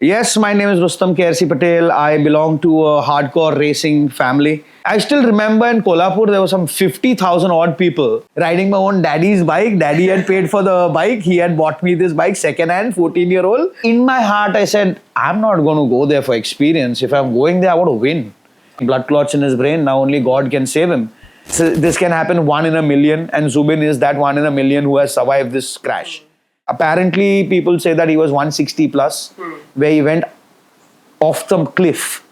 Yes, my name is Rustom Patel. I belong to a hardcore racing family. I still remember in Kolhapur there were some 50,000 odd people riding my own daddy's bike. Daddy had paid for the bike. He had bought me this bike second hand, 14-year-old. In my heart, I said, I'm not going to go there for experience. If I'm going there, I want to win. Blood clots in his brain. Now only God can save him. So this can happen 1 in a million, and Zubin is that 1 in a million who has survived this crash. Apparently, people say that he was 160 plus, where he went off the cliff.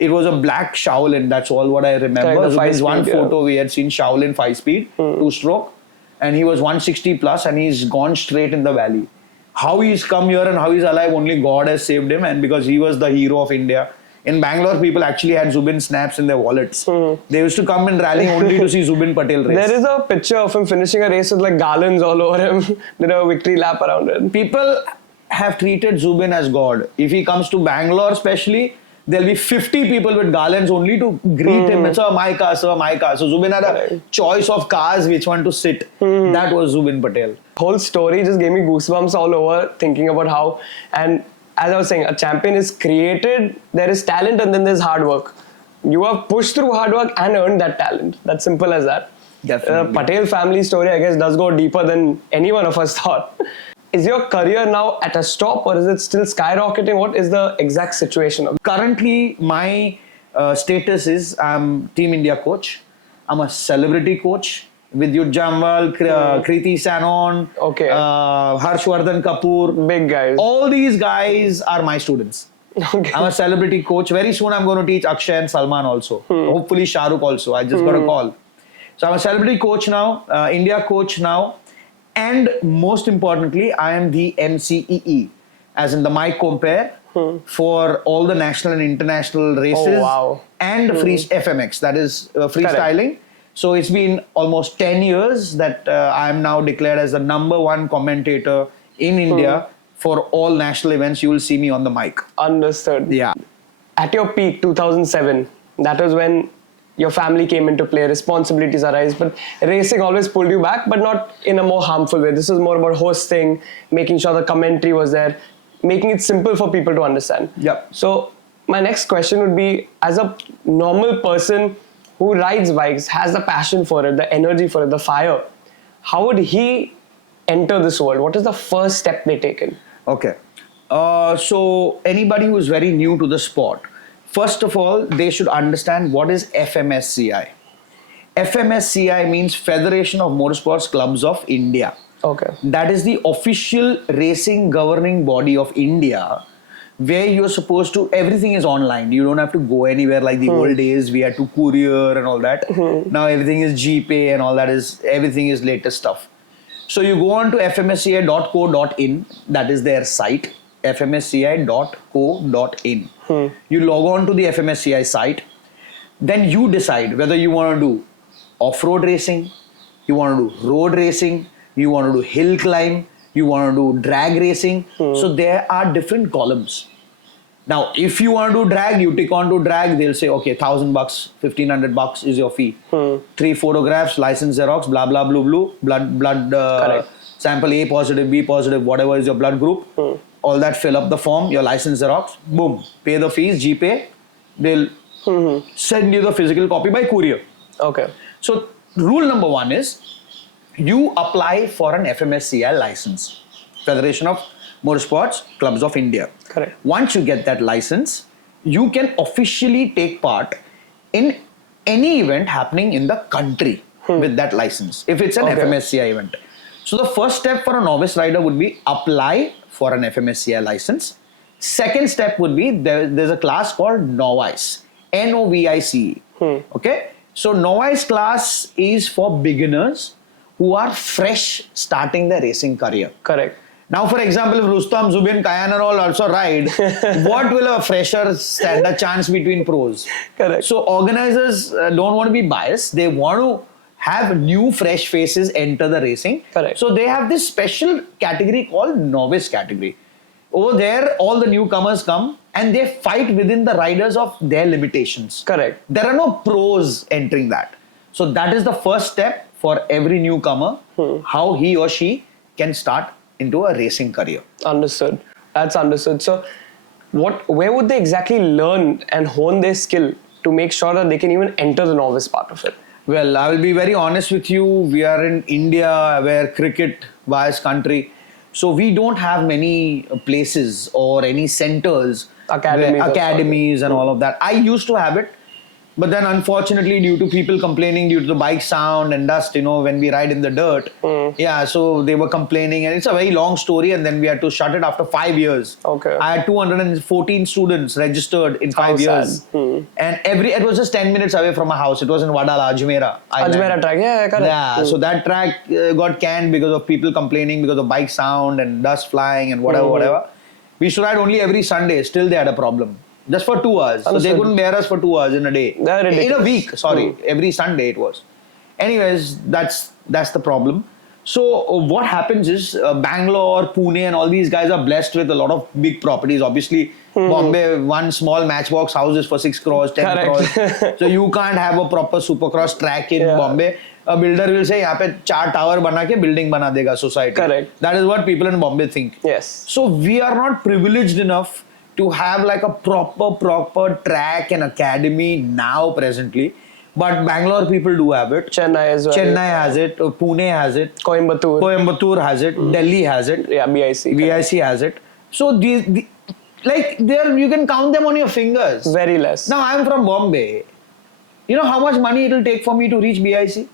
It was a black Shaolin, that's all what I remember. There's one photo we had seen Shaolin 5-speed, 2-stroke, and he was 160 plus and he's gone straight in the valley. How he's come here and how he's alive, only God has saved him, and because he was the hero of India. In Bangalore, people actually had Zubin snaps in their wallets. They used to come and rally only to see Zubin Patel race. There is a picture of him finishing a race with like garlands all over him. Did a victory lap around it. People have treated Zubin as God. If he comes to Bangalore especially, there'll be 50 people with garlands only to greet him. Sir, my car, sir, my car. So Zubin had a choice of cars, which one to sit. That was Zubin Patel. Whole story just gave me goosebumps all over thinking about how, and as I was saying, a champion is created, there is talent, and then there's hard work. You have pushed through hard work and earned that talent. That's simple as that. Definitely. The Patel family story, I guess, does go deeper than any one of us thought. Is your career now at a stop, or is it still skyrocketing? What is the exact situation of? Currently, my status is I'm Team India coach. I'm a celebrity coach. Vidyut Jamwal, Kriti Sanon, Harshvardhan Kapoor. Big guys. All these guys are my students. Okay. I'm a celebrity coach. Very soon I'm going to teach Akshay and Salman also. Hopefully Shah Rukh also. I just got a call. So I'm a celebrity coach now, India coach now. And most importantly, I am the MCEE, as in the mic compare for all the national and international races. And free FMX, that is freestyling. Correct. So it's been almost 10 years that I am now declared as the #1 commentator in India for all national events. You will see me on the mic. Understood. Yeah. At your peak, 2007, that was when your family came into play, responsibilities arise, but racing always pulled you back, but not in a more harmful way. This was more about hosting, making sure the commentary was there, making it simple for people to understand. Yep. So my next question would be, as a normal person who rides bikes, has the passion for it, the energy for it, the fire, how would he enter this world? What is the first step they take in? Okay. So anybody who is very new to the sport, first of all, they should understand what is FMSCI. FMSCI means Federation of Motorsports Clubs of India. Okay. That is the official racing governing body of India, where you're supposed to, everything is online. You don't have to go anywhere like the old days. We had to courier and all that. Now everything is GPay and all that everything is latest stuff. So you go on to fmsci.co.in, that is their site, fmsci.co.in. You log on to the FMSCI site, then you decide whether you want to do off-road racing, you want to do road racing, you want to do hill climb, you want to do drag racing. So there are different columns. Now, if you want to do drag, you tick on to drag, they'll say, okay, $1,000, $1,500 is your fee. 3 photographs, license Xerox, blah, blah, blue, blood sample A positive, B positive, whatever is your blood group. All that, fill up the form, your license Xerox, boom, pay the fees, GPay, they'll send you the physical copy by courier. Okay. So, rule number 1 is, you apply for an FMSCI license, Federation of Motorsports Clubs of India. Correct. Once you get that license, you can officially take part in any event happening in the country with that license, if it's an FMSCI event. So the first step for a novice rider would be apply for an FMSCI license. Second step would be, there's a class called Novice, Novice. Okay? So Novice class is for beginners who are fresh starting their racing career. Correct. Now, for example, if Rustom, Zubin, Kayan and all also ride, what will a fresher stand a chance between pros? Correct. So organizers don't want to be biased. They want to have new fresh faces enter the racing. Correct. So they have this special category called novice category. Over there, all the newcomers come and they fight within the riders of their limitations. Correct. There are no pros entering that. So that is the first step for every newcomer, how he or she can start into a racing career. Understood. That's understood. So where would they exactly learn and hone their skill to make sure that they can even enter the novice part of it? Well, I will be very honest with you. We are in India, where cricket biased country, so we don't have many places or any centers, academies and all of that. I used to have it, but then unfortunately, due to people complaining due to the bike sound and dust, when we ride in the dirt, so they were complaining, and it's a very long story. And then we had to shut it after 5 years. Okay. I had 214 students registered in 5 years, and it was just 10 minutes away from my house. It was in Wadala, Ajmera. Ajmera track, yeah, correct. Yeah, so that track got canned because of people complaining because of bike sound and dust flying and whatever. We used to ride only every Sunday. Still, they had a problem. Just for 2 hours. So they couldn't bear us for 2 hours in a day. In a week, sorry. Every Sunday it was. Anyways, that's the problem. So what happens is Bangalore, Pune and all these guys are blessed with a lot of big properties. Obviously, Bombay, one small matchbox house is for 6 crores, 10 crores. So you can't have a proper supercross track in Bombay. A builder will say, यहाँ पे 4 tower बना के building बना देगा society. Correct. That is what people in Bombay think. Yes. So we are not privileged enough to have like a proper track and academy now presently. But Bangalore people do have it. Chennai as well. Chennai has it. Pune has it. Coimbatore has it. Delhi has it. Yeah, BIC has it. So like there you can count them on your fingers. Very less. Now I'm from Bombay. You know how much money it will take for me to reach BIC?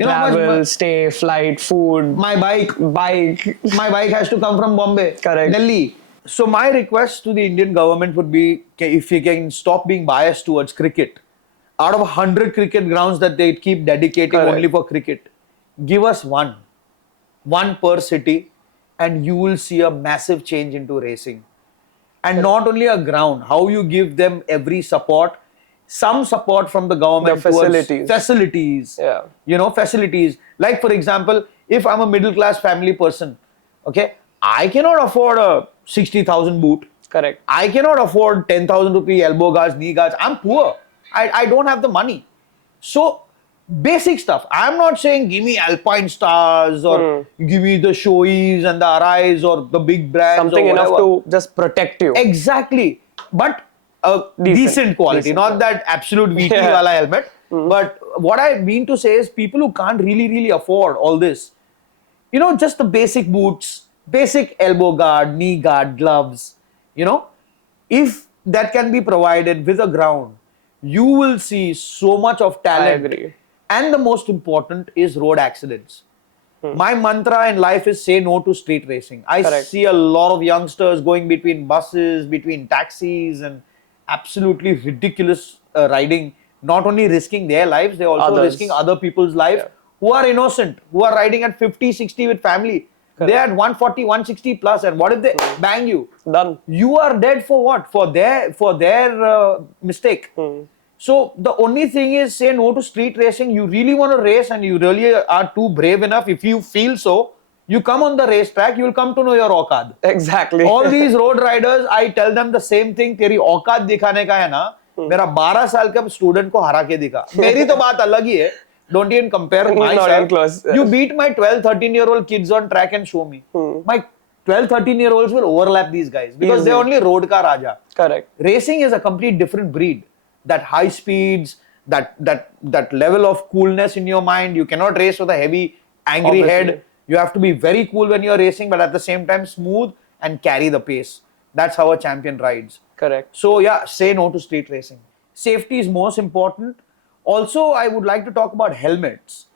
Travel, stay, flight, food. My bike. My bike has to come from Bombay. Correct. Delhi. So my request to the Indian government would be, if you can stop being biased towards cricket, out of 100 cricket grounds that they keep dedicating only for cricket, give us one per city, and you will see a massive change into racing. And not only a ground, how you give them every support, some support from the government, facilities. Yeah. Facilities. Like for example, if I'm a middle class family person, okay, I cannot afford a 60,000 boot. Correct. I cannot afford 10,000 rupee elbow guards, knee guards. I'm poor. I don't have the money. So basic stuff. I'm not saying give me Alpine Stars or give me the Shoeis and the Arais or the big brands. Something or enough to just protect you. Exactly. But a decent quality. Not that absolute VT wala helmet. But what I mean to say is people who can't really afford all this, just the basic boots, basic elbow guard, knee guard, gloves, if that can be provided with a ground, you will see so much of talent. I agree. And the most important is road accidents. My mantra in life is say no to street racing. I see a lot of youngsters going between buses, between taxis, and absolutely ridiculous riding. Not only risking their lives, they're also risking other people's lives who are innocent, who are riding at 50, 60 with family. They're at 140, 160 plus, and what if they bang you? Done. You are dead for what? For their mistake. So the only thing is say no to street racing. You really want to race and you really are too brave enough. If you feel so, you come on the racetrack, you will come to know your औकात. Exactly. All these road riders, I tell them the same thing. तेरी औकात दिखाने का है ना, मेरा 12 साल का स्टूडेंट को हरा के दिखा. मेरी तो बात अलग ही है. Don't even compare myself. You beat my 12, 13-year-old kids on track and show me. My 12, 13-year-olds will overlap these guys because they're only road ka raja. Correct. Racing is a complete different breed. That high speeds, that level of coolness in your mind. You cannot race with a heavy, angry head. You have to be very cool when you're racing, but at the same time smooth and carry the pace. That's how a champion rides. Correct. So yeah, say no to street racing. Safety is most important. Also, I would like to talk about helmets.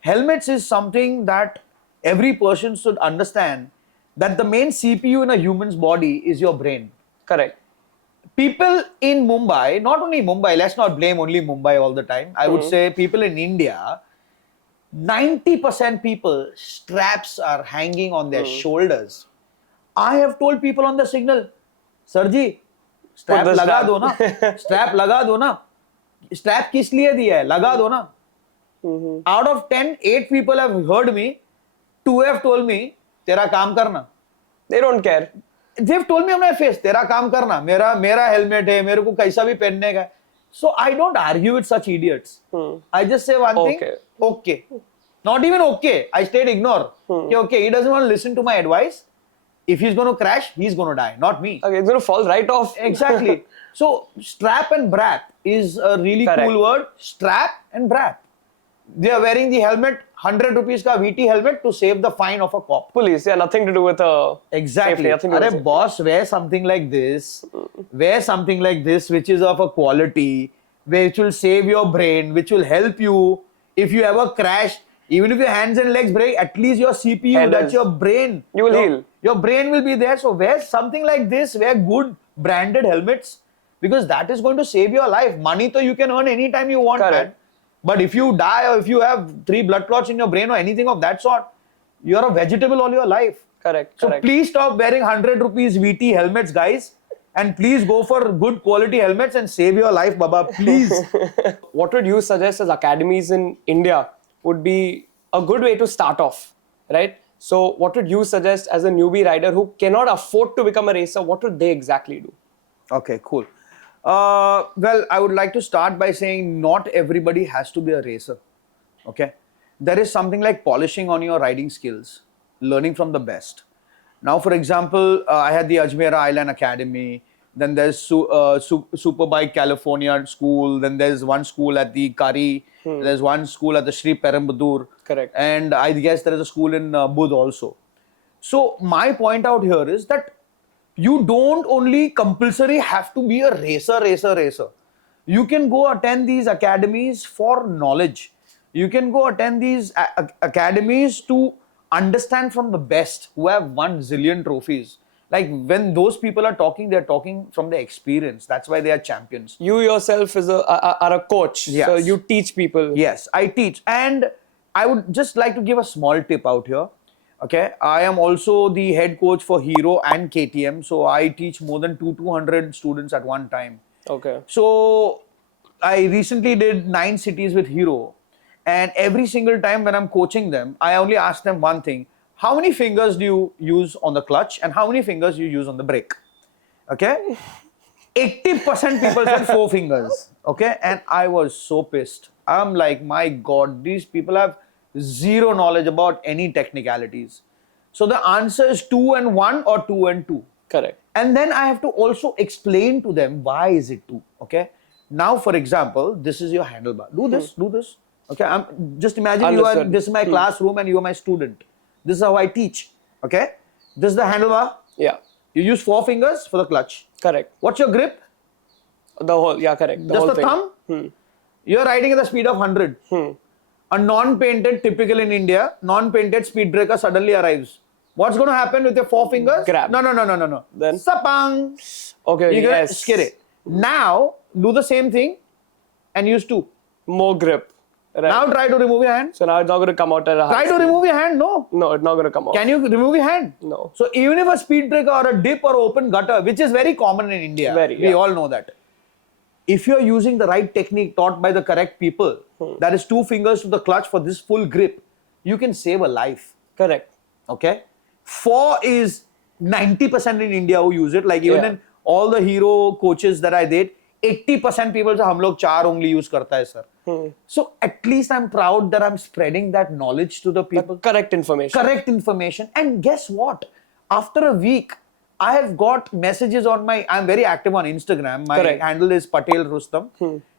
Helmets is something that every person should understand, that the main CPU in a human's body is your brain. Correct. People in Mumbai, not only Mumbai, let's not blame only Mumbai all the time. I would say people in India, 90% people, straps are hanging on their shoulders. I have told people on the signal, Sarji, strap laga do na. Strap laga do na. Strap किस लिए दिया है? लगा दो ना. Out of 10, 8 people have heard me. 2 have told me, तेरा काम करना. They don't care. They've told me on my face, तेरा काम करना. मेरा helmet है, मेरे को कैसा भी पहनने का. So I don't argue with such idiots. I just say one thing. Okay. Not even okay. I stayed ignore. Okay, he doesn't want to listen to my advice. If he's going to crash, he's going to die, not me. Okay, it's going to fall right off. Exactly. So strap and brap is a really Correct. cool word. Strap and brap. They are wearing the helmet, 100 rupees ka VT helmet to save the fine of a cop. Police, yeah, nothing to do with Exactly. safety. Nothing to do with Arey safety. boss, wear something like this. Wear something like this, which is of a quality, which will save your brain, which will help you if you ever crash. Even if your hands and legs break, at least your CPU, Head that's is- your brain. You will heal. Your brain will be there. So wear something like this. Wear good branded helmets because that is going to save your life. Money, though, you can earn anytime you want, Correct. man. But if you die or if you have 3 blood clots in your brain or anything of that sort, you're a vegetable all your life. Correct. So correct. please stop wearing 100 rupees VT helmets, guys. And please go for good quality helmets and save your life, Baba. Please. What would you suggest as academies in India would be a good way to start off, right? So what would you suggest as a newbie rider who cannot afford to become a racer? What would they exactly do? Okay, cool. Well, I would like to start by saying not everybody has to be a racer. Okay. There is something like polishing on your riding skills, learning from the best. Now, for example, I had the Ajmer Island Academy. Then there's Superbike California School. Then there's one school at the Kari. There's one school at the Sri Perambudur. Correct. And I guess there is a school in Budh also. So my point out here is that you don't only compulsory have to be a racer. You can go attend these academies for knowledge. You can go attend these academies to understand from the best who have won zillion trophies. Like when those people are talking, they're talking from their experience. That's why they are champions. You yourself are a coach, Yes. so you teach people. Yes, I teach. And I would just like to give a small tip out here. Okay, I am also the head coach for Hero and KTM. So I teach more than 200 students at one time. Okay. So I recently did 9 cities with Hero. And every single time when I'm coaching them, I only ask them one thing. How many fingers do you use on the clutch and how many fingers you use on the brake? Okay? 80% people said 4 fingers. Okay? And I was so pissed. I'm like, my God, these people have zero knowledge about any technicalities. So the answer is 2 and 1 or 2 and 2. Correct. And then I have to also explain to them why is it 2. Okay? Now, for example, this is your handlebar. Do this, do this. Okay? Just imagine you are, Understood. this is my classroom and you are my student. This is how I teach. Okay? This is the handlebar. Yeah. You use 4 fingers for the clutch. Correct. What's your grip? The whole, yeah, correct. The Just whole the thing. thumb? You're riding at the speed of 100. A non-painted, typical in India, non-painted speed breaker suddenly arrives. What's going to happen with your 4 fingers? Grab. No. Then? Sapang. Okay, You're gonna yes. skid it. Now, do the same thing and use 2. More grip. Right. Now try to remove your hand. So now it's not going to come out at a high Try to speed. remove your hand. No. No, it's not going to come out. Can you remove your hand? No. So even if a speed breaker or a dip or open gutter, which is very common in India, Very, we yeah. all know that. If you're using the right technique taught by the correct people, that is 2 fingers to the clutch for this full grip, you can save a life. Correct. Okay? 4 is 90% in India who use it. Like even Yeah. in all the Hero coaches that I did, 80% people say, हम लोग 4 only use करता है sir. So at least I'm proud that I'm spreading that knowledge to the people. Correct information. Correct information. And guess what? After a week, I have got messages on I'm very active on Instagram. My Correct. handle is Patel Rustom.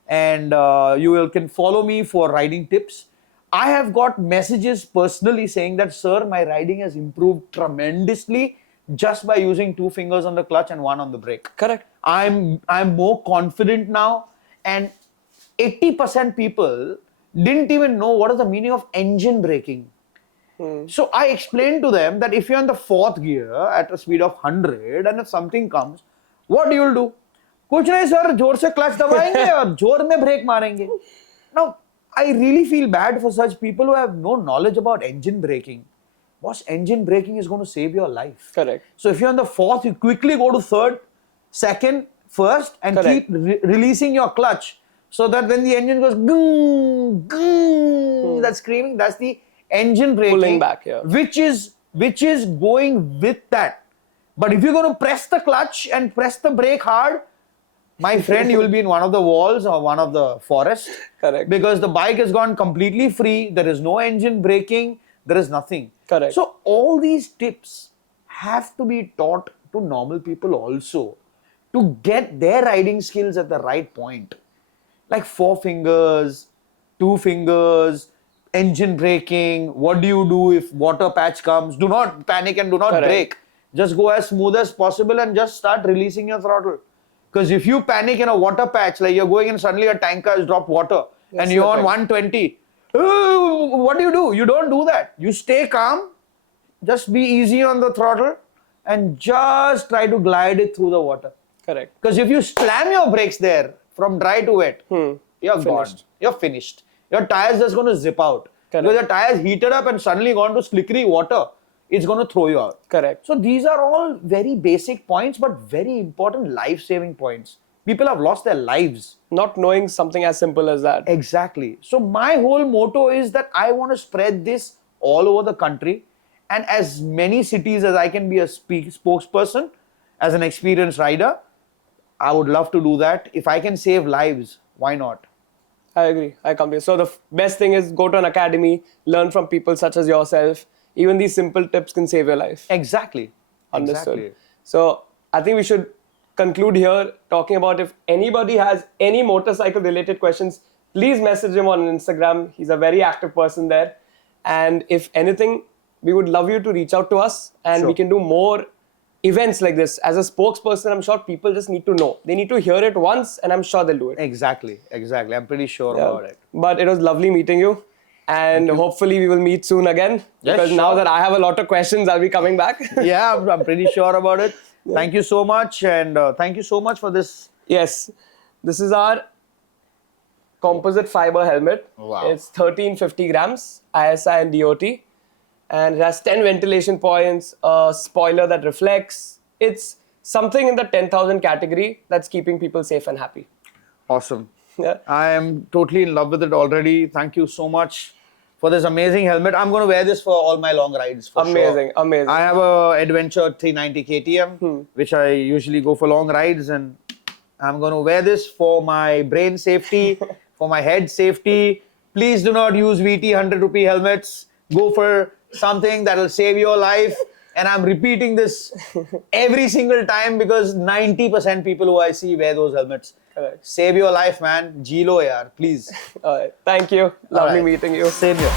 And can follow me for riding tips. I have got messages personally saying that, sir, my riding has improved tremendously just by using 2 fingers on the clutch and 1 on the brake. Correct. I'm more confident now, and 80% people didn't even know what is the meaning of engine braking. So I explained to them that if you're in the 4th gear at a speed of 100 and if something comes, what do you do? कुछ नहीं sir, जोर से clutch दबाएंगे और जोर में brake मारेंगे. Now, I really feel bad for such people who have no knowledge about engine braking. Boss, engine braking is going to save your life. Correct. So if you're on the 4th, you quickly go to 3rd, 2nd, 1st, and Correct. keep releasing your clutch so that when the engine goes gung, gung, that's screaming, that's the engine braking. Pulling back, yeah. Which is going with that. But if you're going to press the clutch and press the brake hard, my friend, you will be in one of the walls or one of the forest. Correct. Because the bike has gone completely free. There is no engine braking. There is nothing. Correct. So all these tips have to be taught to normal people also to get their riding skills at the right point. Like 4 fingers, 2 fingers, engine braking. What do you do if water patch comes? Do not panic and do not Correct. brake. Just go as smooth as possible and just start releasing your throttle. Because if you panic in a water patch, like you're going and suddenly a tanker has dropped water Yes, and you're on correct. 120, what do? You don't do that. You stay calm, just be easy on the throttle and just try to glide it through the water. Correct. Because if you slam your brakes there from dry to wet, you're gone. Finished. You're finished. Your tire's just going to zip out. Correct. Because your tire's heated up and suddenly gone to slippery water, it's going to throw you out. Correct. So these are all very basic points, but very important life-saving points. People have lost their lives. Not knowing something as simple as that. Exactly. So my whole motto is that I want to spread this all over the country and as many cities as I can be a spokesperson as an experienced rider. I would love to do that. If I can save lives, why not? I agree. I completely. So the best thing is go to an academy, learn from people such as yourself. Even these simple tips can save your life. Exactly. Understood. Exactly. So I think we should conclude here talking about if anybody has any motorcycle related questions, please message him on Instagram. He's a very active person there. And if anything, we would love you to reach out to us and we Sure. can do more events like this. As a spokesperson, I'm sure people just need to know. They need to hear it once and I'm sure they'll do it. Exactly. Exactly. I'm pretty sure Yeah. about it. But it was lovely meeting you. And hopefully we will meet soon again. Yes, Because now sure. that I have a lot of questions, I'll be coming back. Yeah, I'm pretty sure about it. Thank you so much. And thank you so much for this. Yes. This is our composite fiber helmet. Wow. It's 1350 grams, ISI and DOT. And it has 10 ventilation points, a spoiler that reflects. It's something in the 10,000 category that's keeping people safe and happy. Awesome. Yeah. I am totally in love with it already. Thank you so much for this amazing helmet. I'm going to wear this for all my long rides. For Amazing, sure. amazing. I have a Adventure 390 KTM, which I usually go for long rides, and I'm going to wear this for my brain safety, for my head safety. Please do not use VT 100 rupee helmets. Go for something that will save your life. And I'm repeating this every single time because 90% people who I see wear those helmets. Correct. Save your life, man. Jilo yaar, please. All right. Thank you. Lovely All right. meeting you. Same here.